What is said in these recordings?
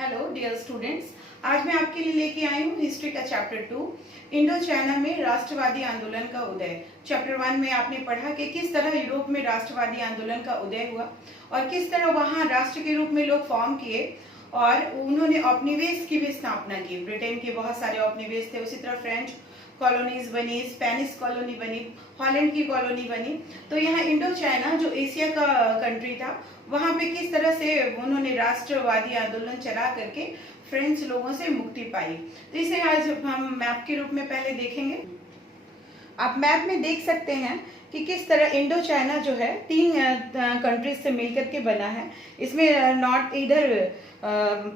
Hello dear students, आज मैं आपके लिए लेके आई हूँ हिस्ट्री का चैप्टर 2 इंडो चाइना में राष्ट्रवादी आंदोलन का उदय। चैप्टर 1 में आपने पढ़ा कि किस तरह यूरोप में राष्ट्रवादी आंदोलन का उदय हुआ और किस तरह वहाँ राष्ट्र के रूप में लोग फॉर्म किए और उन्होंने औपनिवेश की भी स्थापना की। ब्रिटेन के बहुत सारे औपनिवेश थे, उसी तरह फ्रेंच कॉलोनीज बनी, स्पेनिश कॉलोनी बनी, हॉलैंड की कॉलोनी बनी। तो यहाँ इंडो चाइना जो एशिया का कंट्री था, वहाँ पे किस तरह से उन्होंने राष्ट्रवादी आंदोलन चला करके फ्रेंच लोगों से मुक्ति पाई। तो इसे आज हम मैप के रूप में पहले देखेंगे। आप मैप में देख सकते हैं कि किस तरह इंडो चाइना जो है 3 कंट्रीज से मिलकर के बना है। इसमें नॉर्थ इधर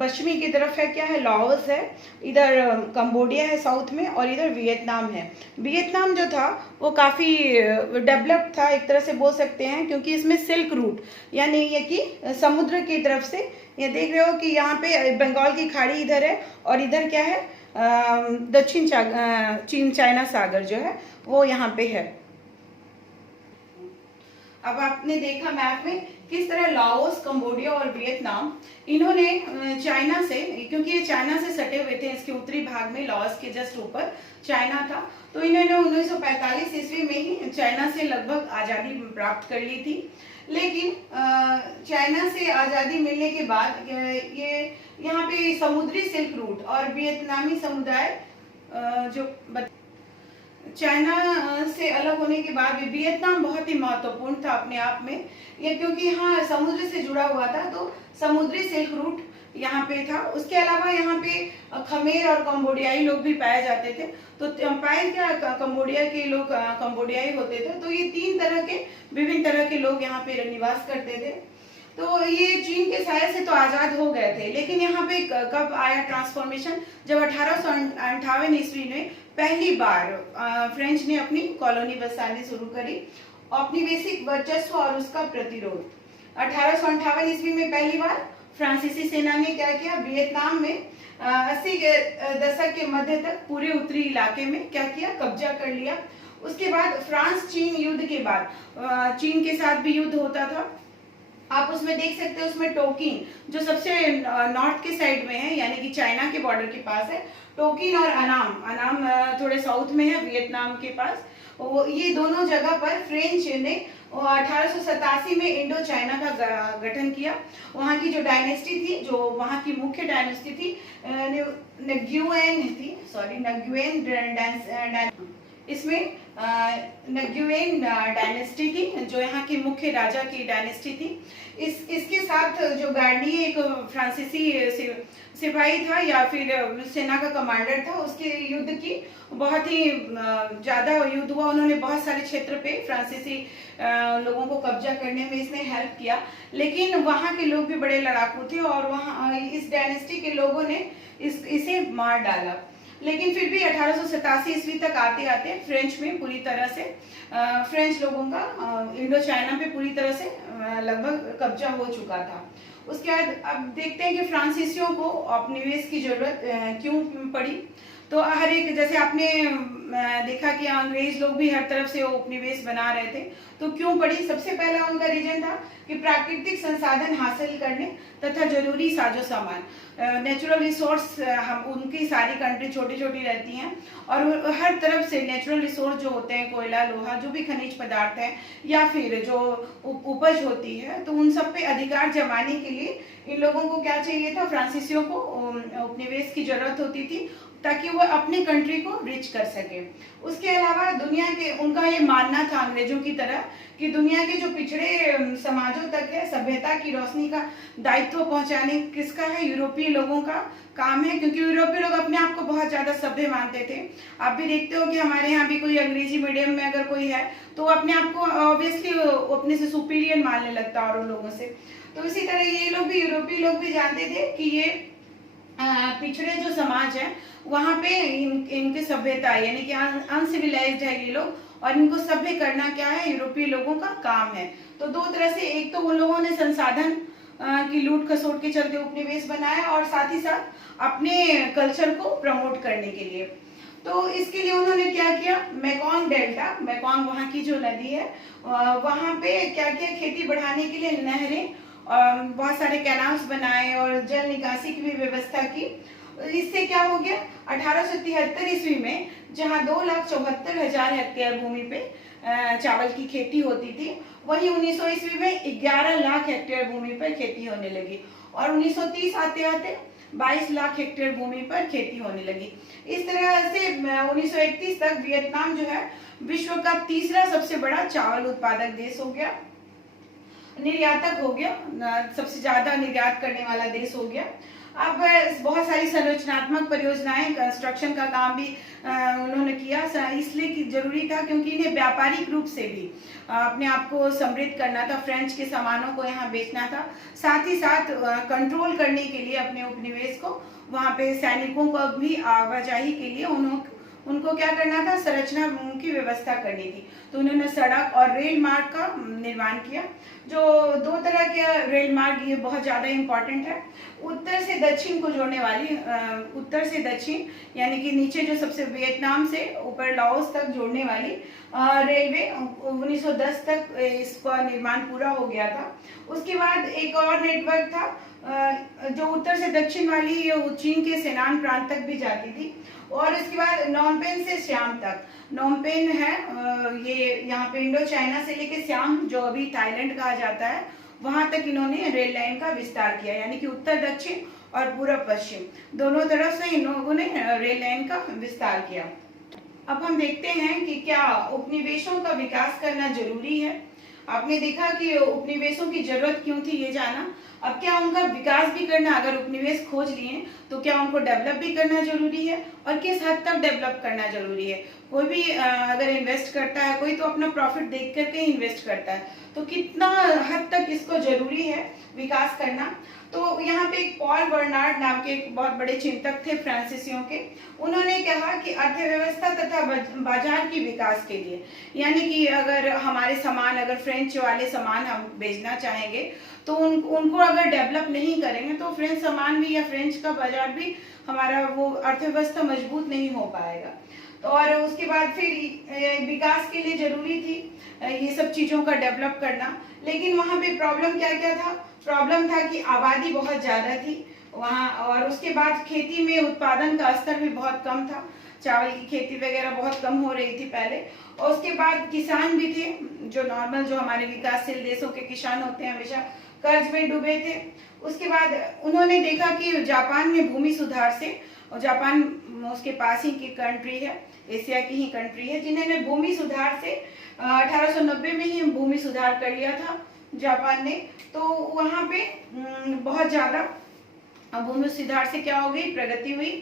पश्चिमी की तरफ है, क्या है, लाओस है, इधर कंबोडिया है साउथ में, और इधर वियतनाम है। वियतनाम जो था वो काफ़ी डेवलप्ड था एक तरह से बोल सकते हैं, क्योंकि इसमें सिल्क रूट यानी ये कि समुद्र की तरफ से, ये देख रहे हो कि यहाँ पे बंगाल की खाड़ी इधर है और इधर क्या है, दक्षिण चीन चाइना सागर जो है वो यहाँ पे है। अब आपने देखा मैप में किस तरह लाओस, कंबोडिया और वियतनाम, इन्होंने चाइना से, क्योंकि ये चाइना से सटे हुए थे, इसके उत्तरी भाग में लाओस के जस्ट ऊपर चाइना था, तो इन्होंने 1945 ईस्वी में ही चाइना से लगभग आज़ादी प्राप्त कर ली थी। लेकिन चाइना से आज़ादी मिलने के बाद ये यहाँ पे समुद्री सिल्क रूट और वियतनामी समुदाय जो चाइना से अलग होने के बाद भी वियतनाम बहुत ही महत्वपूर्ण था अपने आप में, ये क्योंकि यहाँ समुद्र से जुड़ा हुआ था, तो समुद्री सिल्क रूट यहाँ पे था। उसके अलावा यहाँ पे खमेर और कंबोडियाई लोग भी पाए जाते थे। तो पाए क्या, कंबोडिया के लोग कंबोडियाई होते थे। तो ये 3 तरह के विभिन्न तरह के लोग यहाँ पे निवास करते थे। तो ये चीन के साय से तो आज़ाद हो गए थे, लेकिन यहाँ पे कब आया ट्रांसफॉर्मेशन, जब 1858 ईस्वी में पहली बार फ्रेंच ने अपनी कॉलोनी बसानी शुरू करी। औपनिवेशिक वर्चस्व और उसका प्रतिरोध। 1858 ईस्वी में पहली बार फ्रांसीसी सेना ने क्या किया, वियतनाम में 80 के दशक के मध्य तक पूरे उत्तरी इलाके में क्या किया, कब्जा कर लिया। उसके बाद फ्रांस चीन युद्ध के बाद चीन के साथ भी युद्ध होता था। आप उसमें देख सकते हो, उसमें टोकिन जो सबसे नॉर्थ के साइड में है, यानी कि चाइना के बॉर्डर के पास है, टोकिन और अनाम थोड़े साउथ में है वियतनाम के पास। ये दोनों जगह पर फ्रेंच ने 1887 में इंडो चाइना का गठन किया। वहाँ की जो डायनेस्टी थी, जो वहाँ की मुख्य डायनेस्टी थी, इसमें नग्युएन डायनेस्टी थी, जो यहाँ की मुख्य राजा की डायनेस्टी थी। इसके साथ जो गार्नियर एक फ्रांसीसी सिपाही था या फिर सेना का कमांडर था, उसके युद्ध की बहुत ही ज़्यादा युद्ध हुआ। उन्होंने बहुत सारे क्षेत्र पे फ्रांसीसी लोगों को कब्जा करने में इसने हेल्प किया, लेकिन वहाँ के लोग भी बड़े लड़ाकू थे और वहाँ इस डायनेस्टी के लोगों ने इसे मार डाला। लेकिन फिर भी 1887 ईस्वी तक आते आते फ्रेंच में पूरी तरह से फ्रेंच लोगों का इंडो चाइना पे पूरी तरह से लगभग कब्जा हो चुका था। उसके बाद अब देखते हैं कि फ्रांसीसियों को औपनिवेश की जरूरत क्यों पड़ी। तो हर एक, जैसे आपने देखा कि अंग्रेज लोग भी हर तरफ से उपनिवेश बना रहे थे, तो क्यों पड़ी। सबसे पहला उनका रीजन था कि प्राकृतिक संसाधन हासिल करने तथा जरूरी साजो सामान, नेचुरल रिसोर्स, हम उनकी सारी कंट्री छोटी छोटी रहती हैं और हर तरफ से नेचुरल रिसोर्स जो होते हैं, कोयला, लोहा, जो भी खनिज पदार्थ है या फिर जो उपज होती है, तो उन सब पे अधिकार जमाने के लिए इन लोगों को क्या चाहिए था, फ्रांसीसियों को उपनिवेश की जरूरत होती थी ताकि वो अपनी कंट्री को रिच कर सके। उसके अलावा दुनिया के, उनका ये मानना था अंग्रेजों की तरह कि दुनिया के जो पिछड़े समाजों तक है सभ्यता की रोशनी का दायित्व पहुंचाने किसका है, यूरोपीय लोगों का काम है, क्योंकि यूरोपीय लोग अपने आप को बहुत ज़्यादा सभ्य मानते थे। आप भी देखते हो कि हमारे यहाँ भी कोई अंग्रेजी मीडियम में अगर कोई है तो अपने आप को ऑब्वियसली अपने से सुपीरियर मानने लगता है और लोगों से। तो इसी तरह ये लोग भी, यूरोपीय लोग भी जानते थे कि ये पिछड़े जो समाज है वहाँ पे इनकी सभ्यता यानी कि अनसिविलाइज्ड है ये लोग, और इनको सभ्य करना क्या है, यूरोपीय लोगों का काम है। तो 2 तरह से, एक तो उन लोगों ने संसाधन की लूट खसोट के चलते उपनिवेश बनाया और साथ ही साथ अपने कल्चर को प्रमोट करने के लिए। तो इसके लिए उन्होंने क्या किया, मेकोंग डेल्टा, मेकोंग वहाँ की जो नदी है, वहाँ पे क्या किया, खेती बढ़ाने के लिए नहरें बहुत सारे कैनाल्स बनाए और जल निकासी की भी व्यवस्था की। इससे क्या हो गया, 1873 ईस्वी में जहां 2,74,000 हेक्टेयर भूमि पे चावल की खेती होती थी, वही 1900 ईस्वी में 11 लाख हेक्टेयर भूमि पर खेती होने लगी और 1930 आते आते 22 लाख हेक्टेयर भूमि पर खेती होने लगी। इस तरह से 1931 तक वियतनाम जो है विश्व का तीसरा सबसे बड़ा चावल उत्पादक देश हो गया, निर्यातक हो गया, सबसे ज्यादा निर्यात करने वाला देश हो गया। अब बहुत सारी संरचनात्मक परियोजनाएं, कंस्ट्रक्शन का काम भी उन्होंने किया, इसलिए कि जरूरी था क्योंकि इन्हें व्यापारिक रूप से भी अपने आप को समृद्ध करना था, फ्रेंच के सामानों को यहाँ बेचना था, साथ ही साथ कंट्रोल करने के लिए अपने उपनिवेश को, वहाँ पे सैनिकों को भी आवाजाही के लिए उनको क्या करना था, संरचना की व्यवस्था करनी थी। तो उन्होंने सड़क और रेल मार्ग का निर्माण किया। जो दो तरह के रेल मार्ग, ये बहुत ज्यादा इम्पोर्टेंट है। उत्तर से दक्षिण को जोड़ने वाली, उत्तर से दक्षिण यानी कि नीचे जो सबसे वियतनाम से ऊपर लाओस तक जोड़ने वाली रेलवे 1910 तक इसका निर्माण पूरा हो गया था। उसके बाद एक और नेटवर्क था जो उत्तर से दक्षिण वाली चीन के सेनान प्रांत तक भी जाती थी, और इसके बाद नोमपेन से श्याम तक, नोमपेन है ये यहाँ पे इंडो चाइना से लेके श्याम जो अभी थाईलैंड कहा जाता है, वहां तक इन्होंने रेल लाइन का विस्तार किया, यानी कि उत्तर दक्षिण और पूर्व पश्चिम दोनों तरफ से इन लोगों ने रेल लाइन का विस्तार किया। अब हम देखते हैं कि क्या उपनिवेशों का विकास करना जरूरी है। आपने देखा कि उपनिवेशों की जरूरत क्यों थी, ये जाना। अब क्या उनका विकास भी करना, अगर उपनिवेश खोज लिए तो क्या उनको डेवलप भी करना जरूरी है, और किस हद तक डेवलप करना जरूरी है। कोई भी अगर इन्वेस्ट करता है, कोई तो अपना प्रॉफिट देख करके इन्वेस्ट करता है, तो कितना हद तक इसको जरूरी है विकास करना। तो यहाँ पे एक पॉल बर्नार्ड नाम के एक बहुत बड़े चिंतक थे फ्रांसीसियों के, उन्होंने कहा कि अर्थव्यवस्था तथा बाजार की विकास के लिए, यानी कि अगर हमारे सामान, अगर फ्रेंच वाले सामान हम बेचना चाहेंगे तो उनको अगर डेवलप नहीं करेंगे तो फ्रेंच सामान भी या फ्रेंच का बाजार भी, हमारा वो अर्थव्यवस्था मजबूत नहीं हो पाएगा। तो और उसके बाद फिर विकास के लिए जरूरी थी ये सब चीजों का डेवलप करना। लेकिन वहाँ पे प्रॉब्लम क्या क्या था, प्रॉब्लम था कि आबादी बहुत ज्यादा थी वहाँ, और उसके बाद खेती में उत्पादन का स्तर भी बहुत कम था, चावल की खेती वगैरह बहुत कम हो रही थी पहले। और उसके बाद किसान भी थे, जो नॉर्मल जो हमारे विकासशील देशों के किसान होते हैं, हमेशा कर्ज में डूबे थे। उसके बाद उन्होंने देखा कि जापान में भूमि सुधार से, और जापान उसके पास ही की कंट्री है, एशिया की ही कंट्री है, जिन्होंने भूमि सुधार से 1890 में ही भूमि सुधार कर लिया था जापान ने। तो वहाँ पे बहुत ज्यादा भूमि सुधार से क्या हो गई, प्रगति हुई।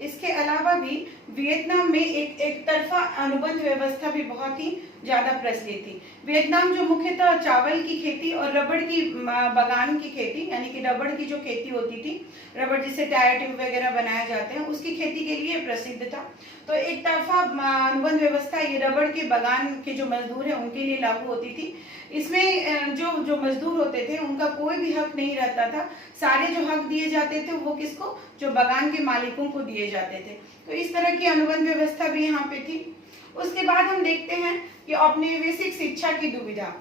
इसके अलावा भी वियतनाम में एक तरफा अनुबंध व्यवस्था भी बहुत ही ज्यादा प्रचलित थी। वियतनाम जो मुख्यतः चावल की खेती और रबड़ की बागान की खेती, यानी कि रबड़ की जो खेती होती थी, रबड़ जिससे टायर ट्यूब वगैरह बनाए जाते हैं, उसकी खेती के लिए प्रसिद्ध था। तो एक तरफा अनुबंध व्यवस्था ये रबड़ के बागान के जो मजदूर है उनके लिए लागू होती थी। इसमें जो मजदूर होते थे उनका कोई भी हक नहीं रहता था, सारे जो हक दिए जाते थे वो किसको, जो बागान के मालिकों को दिए जाते थे। तो इस तरह की अनुबंध व्यवस्था भी यहाँ पे थी। उसके बाद हम देखते हैं कि औपनिवेशिक शिक्षा की दुविधा।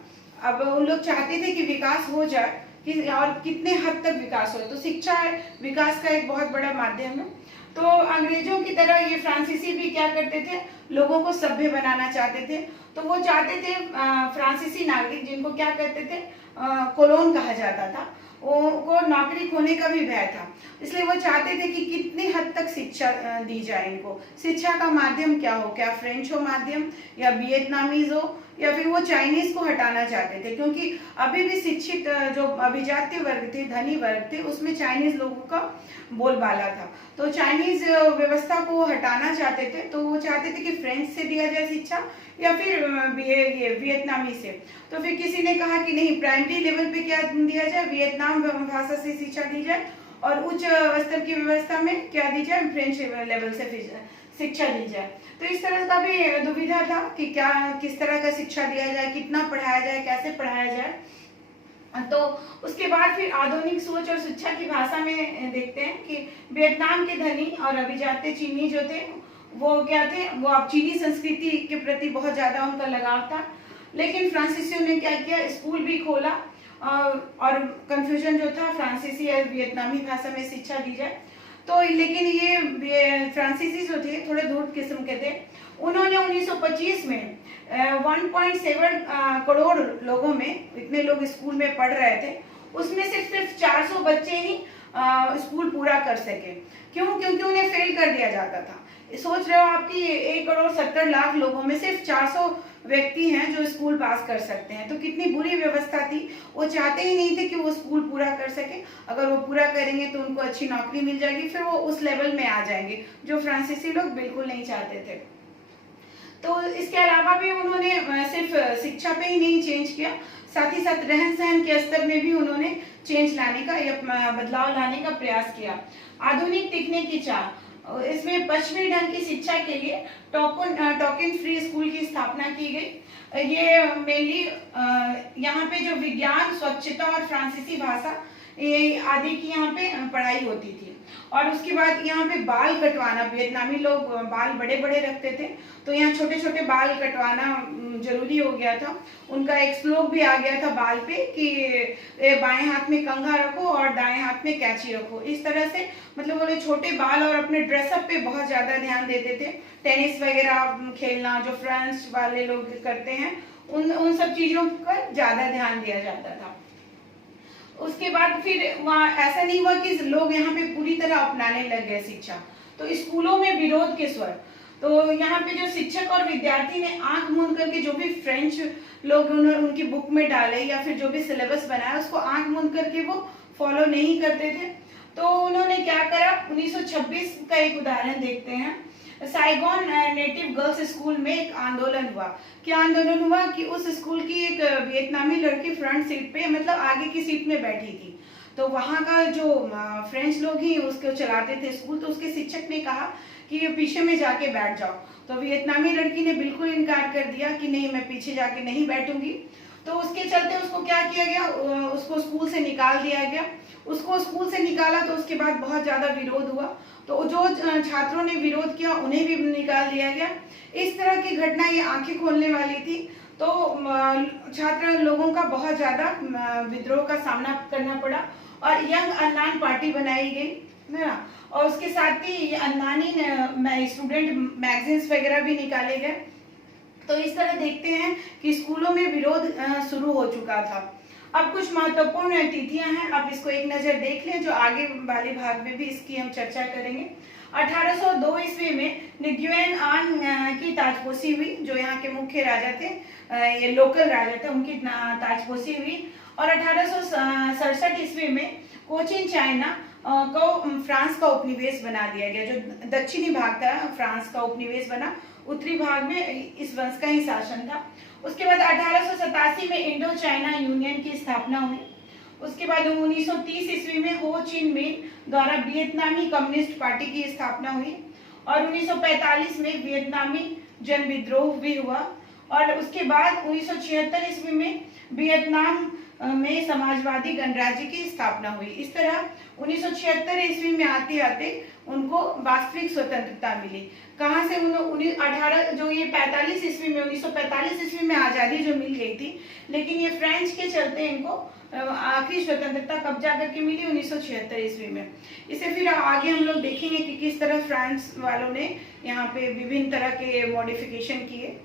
अब उन लोग चाहते थे कि विकास हो जाए, कि और कितने हद तक विकास हो, तो शिक्षा है विकास का एक बहुत बड़ा माध्यम है। तो अंग्रेजों की तरह ये फ्रांसीसी भी क्या करते थे, लोगों को सभ्य बनाना चाहते थे। तो वो चाहते थे फ्रांसीसी नागरिक, जिनको क्या कहते थे, कोलोन कहा जाता था, को नौकरी खोने का भी भय था, इसलिए वो चाहते थे कि कितनी हद तक शिक्षा दी जाए इनको। शिक्षा का माध्यम क्या हो, क्या फ्रेंच हो माध्यम, या वियतनामीज हो, या फिर वो चाइनीज को हटाना चाहते थे, क्योंकि अभी भी शिक्षित जो अभिजात्य वर्ग थे, धनी वर्ग थे, उसमें चाइनीज लोगों का बोलबाला था। तो चाइनीज व्यवस्था को हटाना चाहते थे, तो वो चाहते थे कि फ्रेंच से दिया जाए शिक्षा या फिर ये वियतनामी से। तो फिर किसी ने कहा कि नहीं, प्राइमरी लेवल पे क्या दिया जाए, वियतनाम भाषा से शिक्षा दी जाए, और उच्च स्तर की व्यवस्था में क्या दी जाए, फ्रेंच लेवल से शिक्षा दी जाए। तो इस तरह का भी दुविधा था कि क्या किस तरह का शिक्षा दिया जाए, कितना पढ़ाया जाए, कैसे पढ़ाया जाए। तो उसके बाद फिर आधुनिक सोच और शिक्षा की भाषा में देखते हैं कि वियतनाम के धनी और अभिजात्य चीनी जो थे, वो क्या थे, वो अब चीनी संस्कृति के प्रति बहुत ज्यादा उनका लगाव था। लेकिन फ्रांसीसियों ने क्या किया, स्कूल भी खोला और कन्फ्यूजन जो था फ्रांसीसी और वियतनामी भाषा में शिक्षा दी जाए। तो लेकिन ये फ्रांसीसी जो थे थोड़े धूर्त किस्म के थे। उन्होंने 1925 में 1.7 करोड़ लोगों में, इतने लोग स्कूल में पढ़ रहे थे, उसमें से सिर्फ 400 बच्चे ही स्कूल पूरा कर सके। क्यों? क्योंकि उन्हें फेल कर दिया जाता था। सोच रहे हो आप कि 1,70,00,000 लोगों में सिर्फ 400 व्यक्ति हैं जो स्कूल पास कर सकते हैं, तो कितनी बुरी व्यवस्था थी। वो चाहते ही नहीं थे कि वो स्कूल पूरा कर सके। अगर वो पूरा करेंगे तो उनको अच्छी नौकरी मिल जाएगी, फिर वो उस लेवल में आ जाएंगे जो फ्रांसीसी लोग बिल्कुल नहीं चाहते थे। तो इसके अलावा भी उन्होंने सिर्फ शिक्षा पे ही नहीं चेंज किया, साथ ही साथ रहन सहन के स्तर में भी उन्होंने चेंज लाने का या बदलाव लाने का प्रयास किया। आधुनिक टिकने की चाह, इसमें पश्चिमी ढंग की शिक्षा के लिए टोकन फ्री स्कूल की स्थापना की गई। ये मेनली यहाँ पे जो विज्ञान, स्वच्छता और फ्रांसीसी भाषा ये आदि की यहाँ पे पढ़ाई होती थी। और उसके बाद यहाँ पे बाल कटवाना, वियतनामी लोग बाल बड़े बड़े रखते थे, तो यहाँ छोटे छोटे बाल कटवाना जरूरी हो गया था। उनका एक श्लोक भी आ गया था बाल पे कि बाएं हाथ में कंघा रखो और दाएं हाथ में कैंची रखो। इस तरह से मतलब वो छोटे बाल और अपने ड्रेसअप पे बहुत ज्यादा ध्यान देते थे। टेनिस वगैरह खेलना जो फ्रेंच वाले लोग करते हैं, उन सब चीजों पर ज्यादा ध्यान दिया जाता था। उसके बाद फिर वहाँ ऐसा नहीं हुआ कि लोग यहाँ पे पूरी तरह अपनाने लग गए शिक्षा, तो स्कूलों में विरोध के स्वर। तो यहाँ पे जो शिक्षक और विद्यार्थी ने आंख मूंद करके जो भी फ्रेंच लोग उनकी बुक में डाले या फिर जो भी सिलेबस बनाया उसको आंख मूंद करके वो फॉलो नहीं करते थे। तो उन्होंने क्या करा, 1926 का एक उदाहरण देखते हैं। साइगोन नेटिव गर्ल्स स्कूल में एक आंदोलन हुआ। क्या आंदोलन हुआ कि उस स्कूल की एक वियतनामी लड़की फ्रंट सीट पे, मतलब आगे की सीट में बैठी थी। तो वहाँ का जो फ्रेंच लोग ही उसको चलाते थे स्कूल, तो उसके शिक्षक ने कहा कि ये पीछे में जाके बैठ जाओ। तो वियतनामी लड़की ने बिल्कुल इनकार कर दिया कि नहीं, मैं पीछे जाके नहीं बैठूंगी। तो उसके चलते उसको क्या किया गया, उसको स्कूल से निकाल दिया गया। उसको स्कूल से निकाला तो उसके बाद बहुत ज्यादा विरोध हुआ, तो जो छात्रों ने विरोध किया उन्हें भी निकाल दिया गया। इस तरह की घटना ये आंखें खोलने वाली थी। तो छात्र लोगों का बहुत ज्यादा विद्रोह का सामना करना पड़ा और यंग अन्नान पार्टी बनाई गई है ना। और उसके साथ ही अन्नानी स्टूडेंट मैगजीन्स वगैरह भी निकाले गए। तो इस तरह देखते हैं कि स्कूलों में विरोध शुरू हो चुका था। अब कुछ महत्वपूर्ण तिथियां हैं, अब इसको एक नजर देख लें, जो आगे वाले भाग में भी इसकी हम चर्चा करेंगे। 1802 ईस्वी में न्गुयेन आन की ताजपोशी हुई, जो यहाँ के मुख्य राजा थे, ये लोकल राजा थे, उनकी ताजपोशी हुई। और 1867 ईस्वी में कोचिन चाइना को फ्रांस का उपनिवेश बना दिया गया। जो दक्षिणी भाग था फ्रांस का उपनिवेश बना, उत्तरी भाग में इस वंश का ही शासन था। उसके बाद 1887 में इंडो चाइना यूनियन की स्थापना हुई। उसके बाद 1930 ईस्वी में हो चिन मिन द्वारा वियतनामी कम्युनिस्ट पार्टी की स्थापना हुई। और 1945 में वियतनामी जन विद्रोह भी हुआ। और उसके बाद 1976 ईस्वी में वियतनाम में समाजवादी गणराज्य की स्थापना हुई। इस तरह 1976 ईस्वी में आते आते उनको वास्तविक स्वतंत्रता मिली। कहाँ से? 1945 ईस्वी में 1945 ईस्वी में आज़ादी जो मिल गई थी, लेकिन ये फ्रेंच के चलते इनको आखिरी स्वतंत्रता कब जा करके मिली? 1976 ईस्वी में। इसे फिर आगे हम लोग देखेंगे कि किस तरह फ्रांस वालों ने यहाँ पे विभिन्न तरह के मॉडिफिकेशन किए।